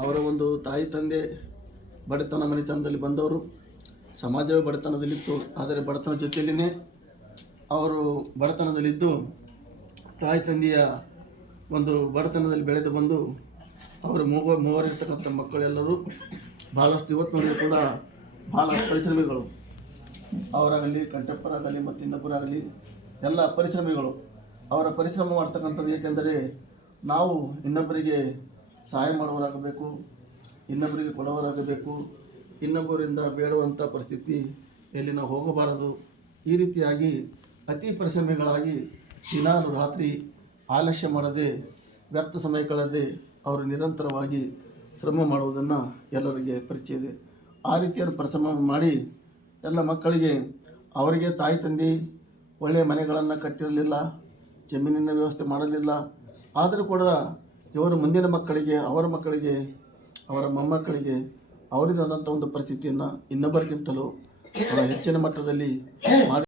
ಅವರ ಒಂದು ತಾಯಿ ತಂದೆ ಬಡತನ ಮನೆತನದಲ್ಲಿ ಬಂದವರು. ಸಮಾಜವೇ ಬಡತನದಲ್ಲಿತ್ತು, ಆದರೆ ಬಡತನ ಜೊತೆಯಲ್ಲಿಯೇ ಅವರು ಬಡತನದಲ್ಲಿದ್ದು ತಾಯಿ ತಂದೆಯ ಒಂದು ಬಡತನದಲ್ಲಿ ಬೆಳೆದು ಬಂದು ಅವರು ಮೂವರಿರ್ತಕ್ಕಂಥ ಮಕ್ಕಳೆಲ್ಲರೂ ಭಾಳಷ್ಟು ಇವತ್ತು ನೋಡಿದ್ರು ಕೂಡ ಭಾಳ ಪರಿಶ್ರಮಿಗಳು. ಅವರಾಗಲಿ, ಕಂಠಪ್ಪರಾಗಲಿ ಮತ್ತು ಇನ್ನೊಬ್ಬರಾಗಲಿ ಎಲ್ಲ ಪರಿಶ್ರಮಿಗಳು. ಅವರ ಪರಿಶ್ರಮ ಮಾಡ್ತಕ್ಕಂಥದ್ದು ಏಕೆಂದರೆ ನಾವು ಇನ್ನೊಬ್ಬರಿಗೆ ಸಹಾಯ ಮಾಡುವವರಾಗಬೇಕು, ಇನ್ನೊಬ್ಬರಿಗೆ ಕೊಡುವವರಾಗಬೇಕು, ಇನ್ನೊಬ್ಬರಿಂದ ಬೇಡುವಂಥ ಪರಿಸ್ಥಿತಿ ಎಲ್ಲಿ ನಾವು ಹೋಗಬಾರದು. ಈ ರೀತಿಯಾಗಿ ಅತಿ ಪರಿಶ್ರಮಿಗಳಾಗಿ ದಿನಾಲು ರಾತ್ರಿ ಆಲಸ್ಯ ಮಾಡದೆ, ವ್ಯರ್ಥ ಸಮಯ ಕಳೆದೇ ಅವರು ನಿರಂತರವಾಗಿ ಶ್ರಮ ಮಾಡುವುದನ್ನು ಎಲ್ಲರಿಗೆ ಪರಿಚಯ ಇದೆ. ಆ ರೀತಿಯ ಪರಿಶ್ರಮ ಮಾಡಿ ಎಲ್ಲ ಮಕ್ಕಳಿಗೆ ಅವರಿಗೆ ತಾಯಿ ತಂದೆ ಒಳ್ಳೆಯ ಮನೆಗಳನ್ನು ಕಟ್ಟಿರಲಿಲ್ಲ, ಜಮೀನಿನ ವ್ಯವಸ್ಥೆ ಮಾಡಲಿಲ್ಲ. ಆದರೂ ಕೂಡ ಇವರು ಮುಂದಿನ ಮಕ್ಕಳಿಗೆ, ಅವರ ಮಕ್ಕಳಿಗೆ, ಅವರ ಮೊಮ್ಮಕ್ಕಳಿಗೆ ಅವರಿಗಾದಂಥ ಒಂದು ಪರಿಸ್ಥಿತಿಯನ್ನು ಇನ್ನೊಬ್ಬರಿಗಿಂತಲೂ ಹೆಚ್ಚಿನ ಮಟ್ಟದಲ್ಲಿ ಮಾಡಿ